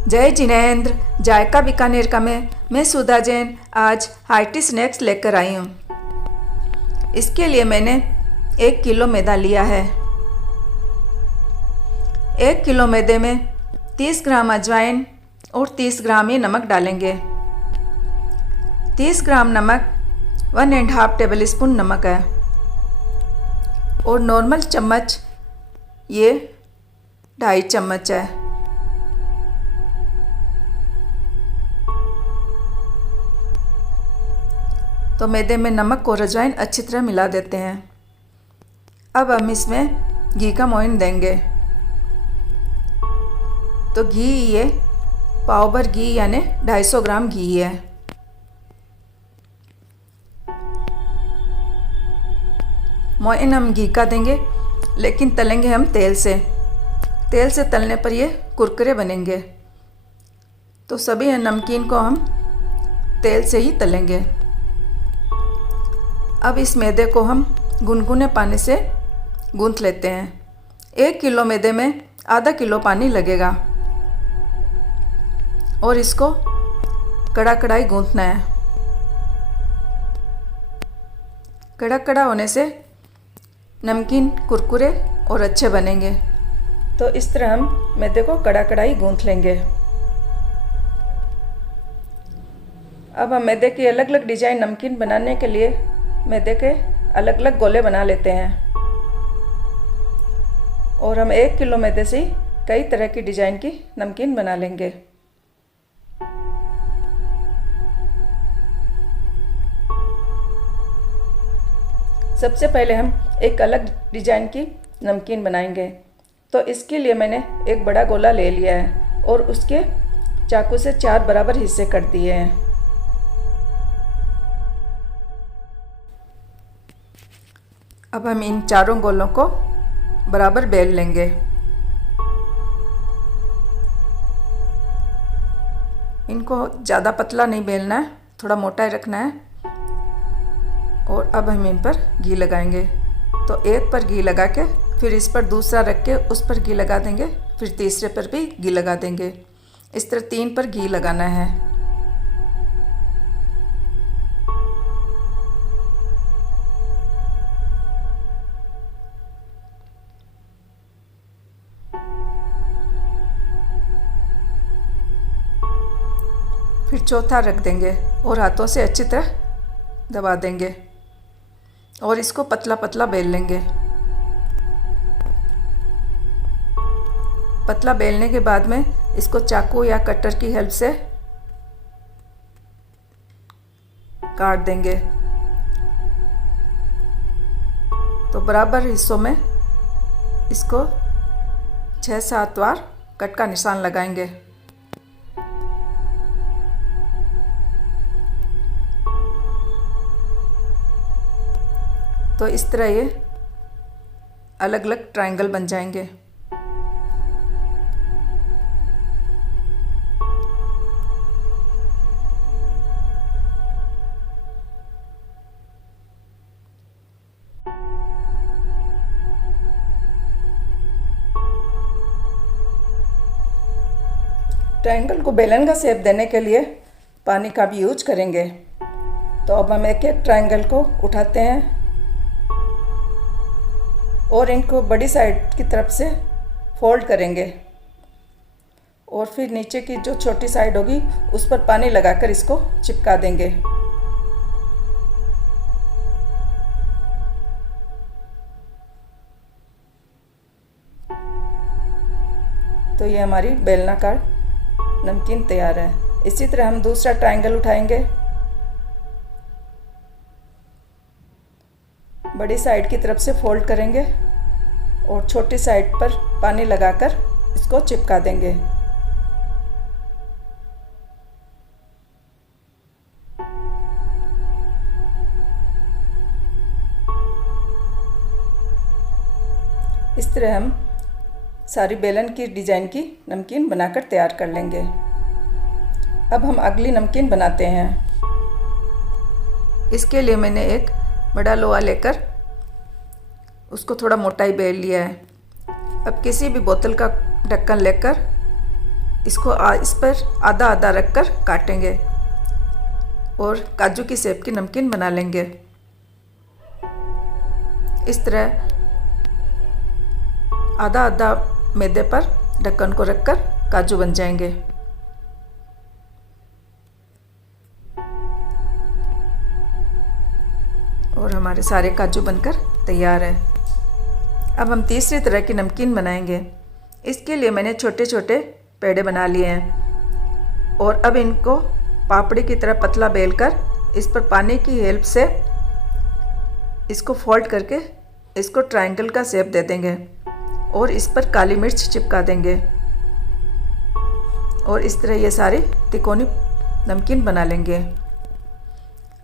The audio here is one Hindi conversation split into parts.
जय जिनेंद्र, जायका बीकानेर का मैं सुधा जैन आज हार्टी स्नैक्स लेकर आई हूँ। इसके लिए मैंने 1 किलो मैदा लिया है। 1 किलो मैदे में 30 ग्राम अजवाइन और 30 ग्राम ही नमक डालेंगे। 30 ग्राम नमक 1.5 टेबल स्पून नमक है और नॉर्मल चम्मच ये 2.5 चम्मच है। तो मैदे में नमक और अजवाइन अच्छी तरह मिला देते हैं। अब हम इसमें घी का मोइन देंगे। तो घी ये पाव भर घी यानी 250 ग्राम घी है। मोइन हम घी का देंगे, लेकिन तलेंगे हम तेल से। तेल से तलने पर ये कुरकुरे बनेंगे। तो सभी नमकीन को हम तेल से ही तलेंगे। अब इस मैदे को हम गुनगुने पानी से गूंथ लेते हैं। 1 किलो मैदे में आधा किलो पानी लगेगा और इसको कड़ा गूंथना है। कड़ा होने से नमकीन कुरकुरे और अच्छे बनेंगे। तो इस तरह हम मैदे को कड़ा ही गूंथ लेंगे। अब हम मैदे की अलग अलग डिजाइन नमकीन बनाने के लिए मैदे के अलग अलग गोले बना लेते हैं और हम 1 किलो मैदे से कई तरह की डिजाइन की नमकीन बना लेंगे। सबसे पहले हम एक अलग डिजाइन की नमकीन बनाएंगे। तो इसके लिए मैंने एक बड़ा गोला ले लिया है और उसके चाकू से 4 बराबर हिस्से कर दिए हैं। अब हम इन चारों गोलों को बराबर बेल लेंगे। इनको ज़्यादा पतला नहीं बेलना है, थोड़ा मोटा ही रखना है। और अब हम इन पर घी लगाएंगे। तो एक पर घी लगा के फिर इस पर दूसरा रख के उस पर घी लगा देंगे, फिर तीसरे पर भी घी लगा देंगे। इस तरह 3 पर घी लगाना है। फिर चौथा रख देंगे और हाथों से अच्छी तरह दबा देंगे और इसको पतला पतला बेल लेंगे। पतला बेलने के बाद में इसको चाकू या कटर की हेल्प से काट देंगे। तो बराबर हिस्सों में इसको 6-7 बार कट का निशान लगाएंगे। तो इस तरह ये अलग अलग ट्रायंगल बन जाएंगे। ट्रायंगल को बेलन का शेप देने के लिए पानी का भी यूज करेंगे। तो अब हम एक एक ट्रायंगल को उठाते हैं और इनको बड़ी साइड की तरफ से फोल्ड करेंगे और फिर नीचे की जो छोटी साइड होगी उस पर पानी लगाकर इसको चिपका देंगे। तो ये हमारी बेलनाकार नमकीन तैयार है। इसी तरह हम दूसरा ट्रायंगल उठाएंगे, बड़ी साइड की तरफ से फोल्ड करेंगे और छोटी साइड पर पानी लगाकर इसको चिपका देंगे। इस तरह हम सारी बेलन की डिजाइन की नमकीन बनाकर तैयार कर लेंगे। अब हम अगली नमकीन बनाते हैं। इसके लिए मैंने एक बड़ा लोहा लेकर उसको थोड़ा मोटा ही बेल लिया है। अब किसी भी बोतल का ढक्कन लेकर इसको इस पर आधा आधा रखकर काटेंगे और काजू की शेप की नमकीन बना लेंगे। इस तरह आधा आधा मैदे पर ढक्कन को रखकर काजू बन जाएंगे। और हमारे सारे काजू बनकर तैयार है। अब हम तीसरी तरह की नमकीन बनाएंगे। इसके लिए मैंने छोटे छोटे पेड़े बना लिए हैं और अब इनको पापड़ी की तरह पतला बेलकर इस पर पानी की हेल्प से इसको फोल्ड करके इसको ट्रायंगल का शेप दे देंगे और इस पर काली मिर्च चिपका देंगे और इस तरह ये सारी तिकोनी नमकीन बना लेंगे।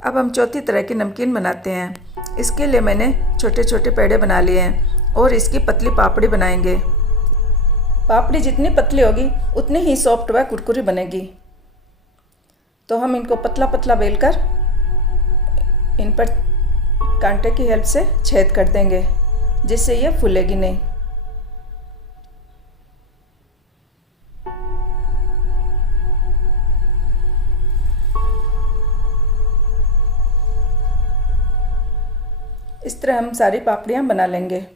अब हम चौथी तरह की नमकीन बनाते हैं। इसके लिए मैंने छोटे छोटे पेड़े बना लिए हैं और इसकी पतली पापड़ी बनाएंगे। पापड़ी जितनी पतली होगी उतनी ही सॉफ्ट व कुरकुरी बनेगी। तो हम इनको पतला पतला बेलकर इन पर कांटे की हेल्प से छेद कर देंगे जिससे ये फूलेगी नहीं। इस तरह हम सारी पापड़ियाँ बना लेंगे।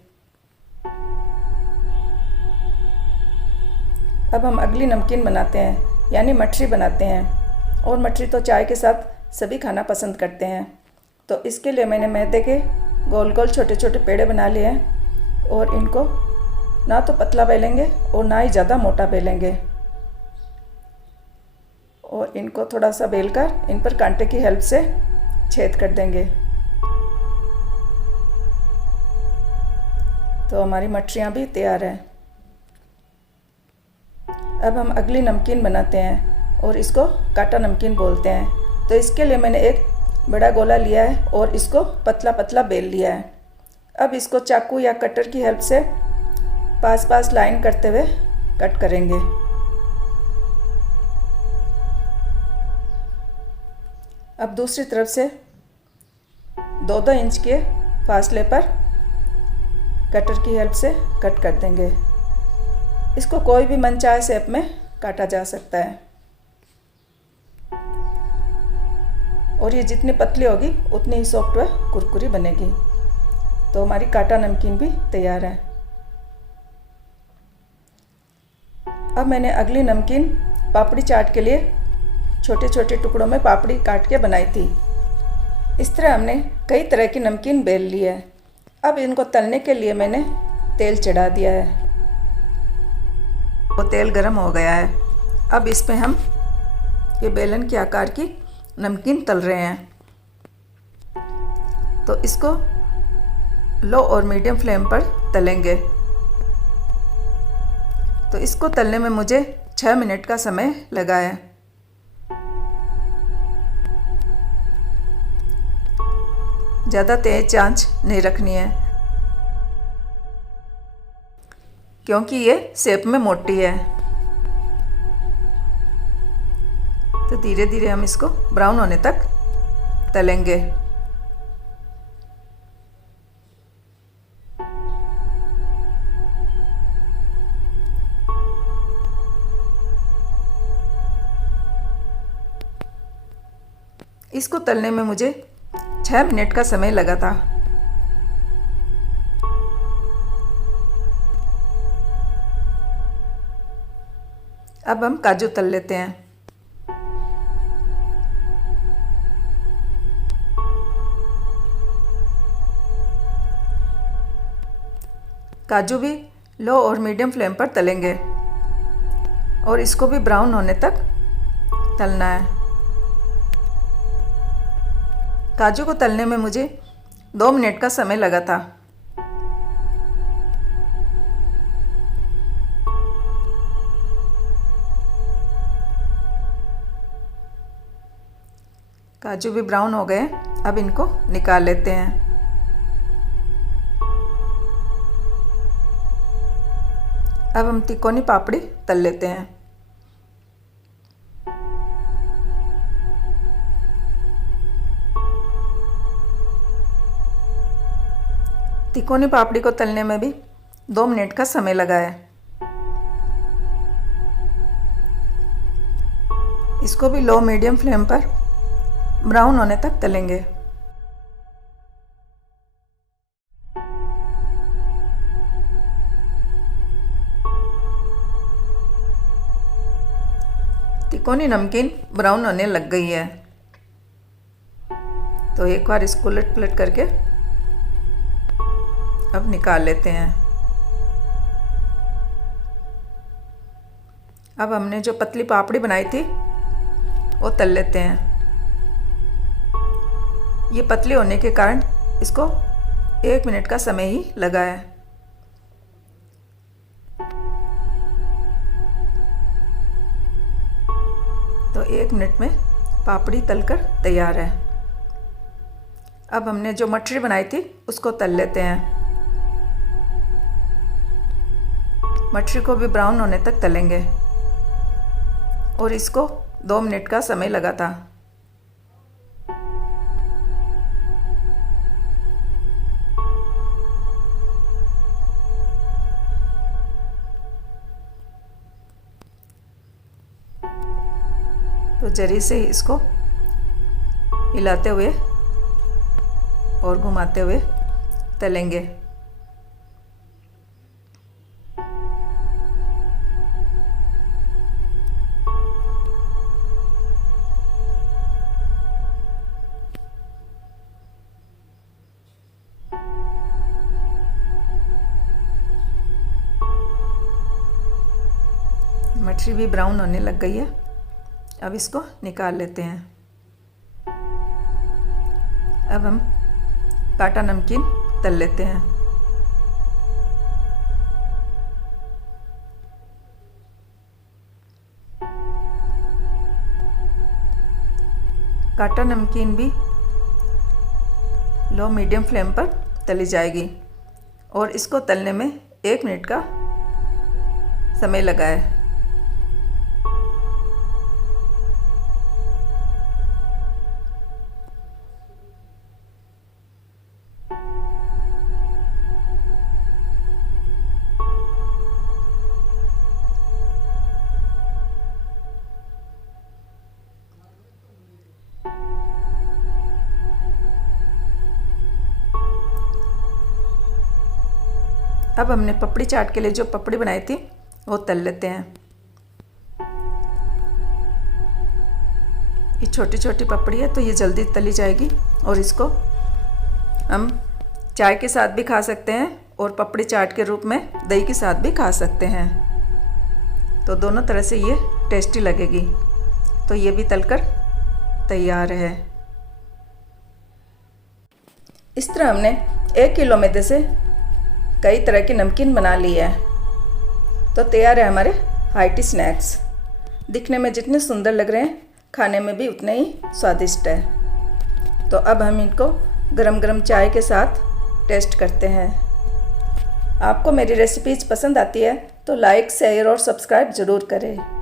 अब हम अगली नमकीन बनाते हैं यानी मठरी बनाते हैं और मठरी तो चाय के साथ सभी खाना पसंद करते हैं। तो इसके लिए मैंने मैदे के गोल गोल छोटे छोटे पेड़े बना लिए हैं और इनको ना तो पतला बेलेंगे और ना ही ज़्यादा मोटा बेलेंगे और इनको थोड़ा सा बेलकर इन पर कांटे की हेल्प से छेद कर देंगे। तो हमारी मठरियाँ भी तैयार हैं। अब हम अगली नमकीन बनाते हैं और इसको काटा नमकीन बोलते हैं। तो इसके लिए मैंने एक बड़ा गोला लिया है और इसको पतला पतला बेल लिया है। अब इसको चाकू या कटर की हेल्प से पास पास लाइन करते हुए कट करेंगे। अब दूसरी तरफ से 2-2 इंच के फासले पर कटर की हेल्प से कट कर देंगे। इसको कोई भी मनचाहे शेप में काटा जा सकता है और ये जितनी पतली होगी उतनी ही सॉफ्ट व कुरकुरी बनेगी। तो हमारी काटा नमकीन भी तैयार है। अब मैंने अगली नमकीन पापड़ी चाट के लिए छोटे छोटे टुकड़ों में पापड़ी काट के बनाई थी। इस तरह हमने कई तरह की नमकीन बेल ली है। अब इनको तलने के लिए मैंने तेल चढ़ा दिया है। वो तेल गरम हो गया है। अब इस पे हम ये बेलन के आकार की नमकीन तल रहे हैं। तो इसको लो और मीडियम फ्लेम पर तलेंगे। तो इसको तलने में मुझे 6 मिनट का समय लगा है। ज़्यादा तेज आंच नहीं रखनी है क्योंकि ये शेप में मोटी है। तो धीरे धीरे हम इसको ब्राउन होने तक तलेंगे। इसको तलने में मुझे 6 मिनट का समय लगा था। अब हम काजू तल लेते हैं। काजू भी लो और मीडियम फ्लेम पर तलेंगे और इसको भी ब्राउन होने तक तलना है। काजू को तलने में मुझे 2 मिनट का समय लगा था। काजू भी ब्राउन हो गए। अब इनको निकाल लेते हैं। अब हम तिकोनी पापड़ी तल लेते हैं। तिकोनी पापड़ी को तलने में भी 2 मिनट का समय लगा है। इसको भी लो मीडियम फ्लेम पर ब्राउन होने तक तलेंगे। तिकोनी नमकीन ब्राउन होने लग गई है, तो एक बार इसको उलट पलट करके अब निकाल लेते हैं। अब हमने जो पतली पापड़ी बनाई थी वो तल लेते हैं। ये पतली होने के कारण इसको 1 मिनट का समय ही लगा है। तो 1 मिनट में पापड़ी तलकर तैयार है। अब हमने जो मठरी बनाई थी उसको तल लेते हैं। मठरी को भी ब्राउन होने तक तलेंगे और इसको 2 मिनट का समय लगा था। तो जरी से ही इसको हिलाते हुए और घुमाते हुए तलेंगे। मठरी भी ब्राउन होने लग गई है। अब इसको निकाल लेते हैं। अब हम काटा नमकीन तल लेते हैं। काटा नमकीन भी लो मीडियम फ्लेम पर तली जाएगी और इसको तलने में 1 मिनट का समय लगा है। अब हमने पपड़ी चाट के लिए जो पपड़ी बनाई थी वो तल लेते हैं। ये छोटी छोटी पपड़ी है तो ये जल्दी तली जाएगी और इसको हम चाय के साथ भी खा सकते हैं और पपड़ी चाट के रूप में दही के साथ भी खा सकते हैं। तो दोनों तरह से ये टेस्टी लगेगी। तो ये भी तलकर तैयार है। इस तरह हमने 1 किलो मैदे से कई तरह की नमकीन बना ली है। तो तैयार है हमारे हार्टी स्नैक्स। दिखने में जितने सुंदर लग रहे हैं खाने में भी उतने ही स्वादिष्ट है। तो अब हम इनको गरम गरम चाय के साथ टेस्ट करते हैं। आपको मेरी रेसिपीज पसंद आती है तो लाइक, शेयर और सब्सक्राइब ज़रूर करें।